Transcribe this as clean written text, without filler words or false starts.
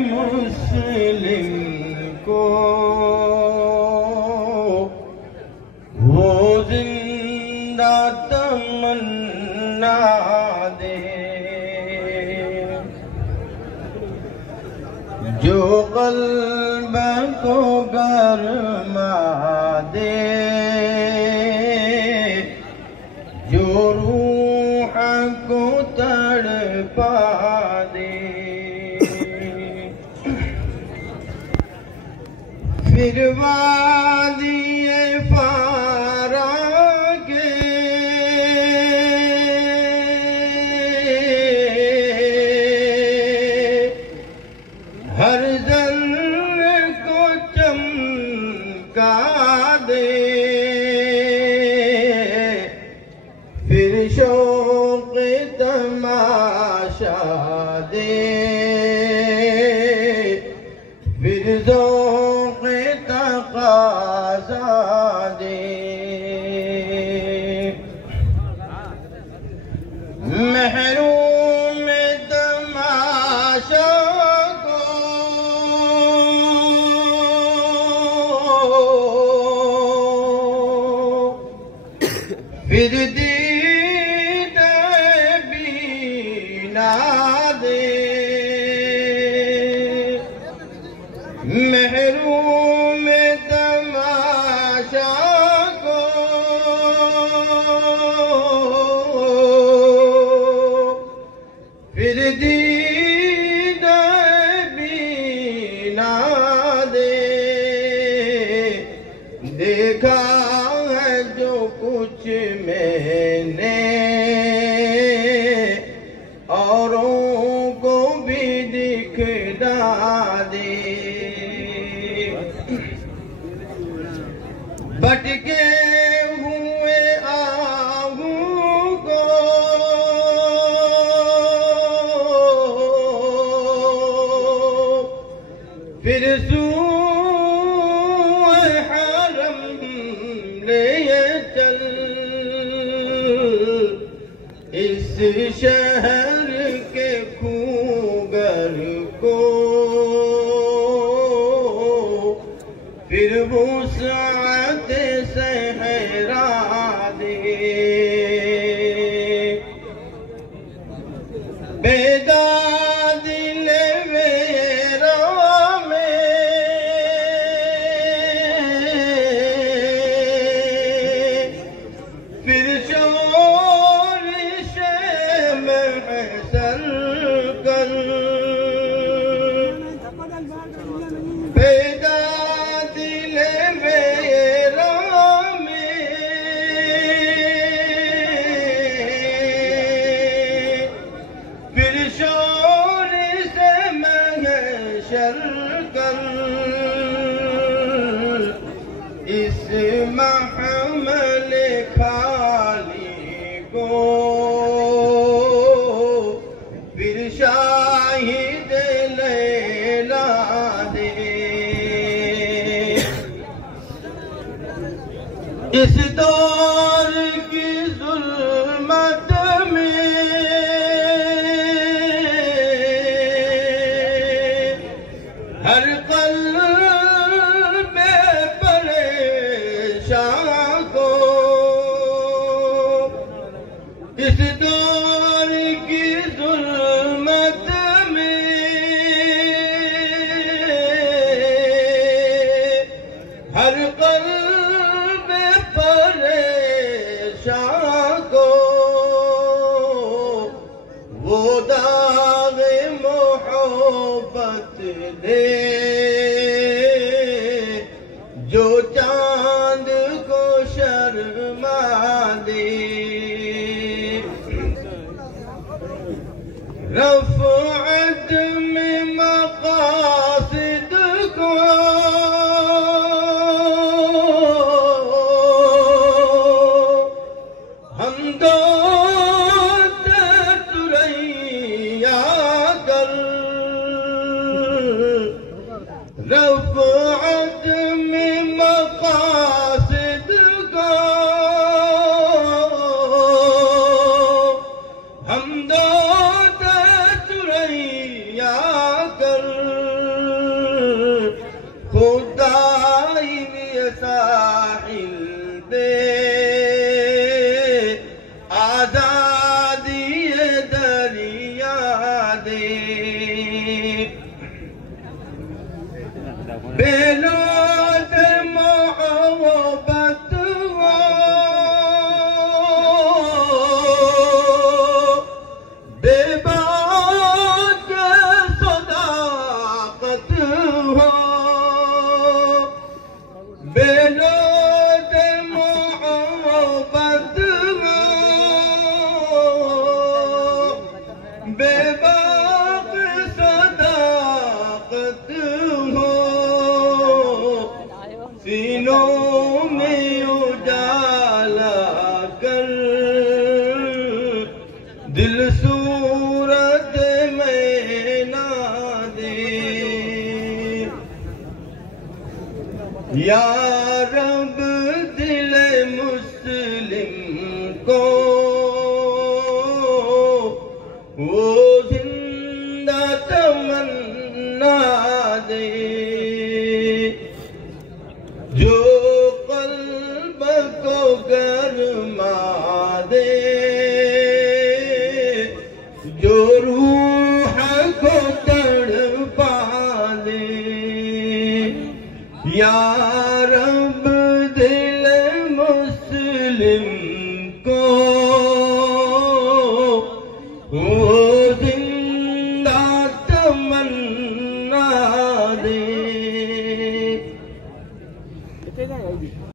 मुस्लिम को वो जिंदा तमन्ना दे जो क़ल्ब को गरमा दे, जो रूह को तड़पा दे। फिर वादिए फारा के हर जन को चमका दे, फिर शौक़ तमाशा दे, फिर ज़ौक़ तक़ाज़ा दे। महरूम तमाशा को फिर दीदे बीना दे, महरूम तमाशा को फिर दीदे बीना दे। देखा है जो कुछ मैंने औरों को भी दिखला दे। भटके हुए आहूं को फिर सूए हरम ले चल, इस शहर के खूगर को फिर वुसअत सहरा दे। बेदादी ले वेरा में फिर शोरिश महसन कर, बेदादी ले वेरा में फिर शोरिश महशर कर। इस महमल खाली को फिर शाहिद लैला दे। इस दौर की जुल्मत में हर क़ल्ब परेशान को, इस दौर की जुल्मत में हर क़ल्ब परेशान को वो दाग़ मोहब्बत दे जो चांद को शर्मा दे। रफ़अत में मक़ासिद को हम दो तुरैया कर, रफ़अत में मक़ासिद को हम दो तुरैया साहिल दे, आजादी दरिया दे। बेलोद मोहब्बत हो, बेबाक सदाकत हो। बेलोद मोहब्बत हो, बेबाक सदाकत हो। सीनों में उजाला कर, दिल सूरत में ना दे। या रब दिल मुस्लिम को वो जिंदा तमन्ना दे, जो कल्ब को गरमा दे, जो रूह को तड़पा दे। या रब दिल मुस्लिम को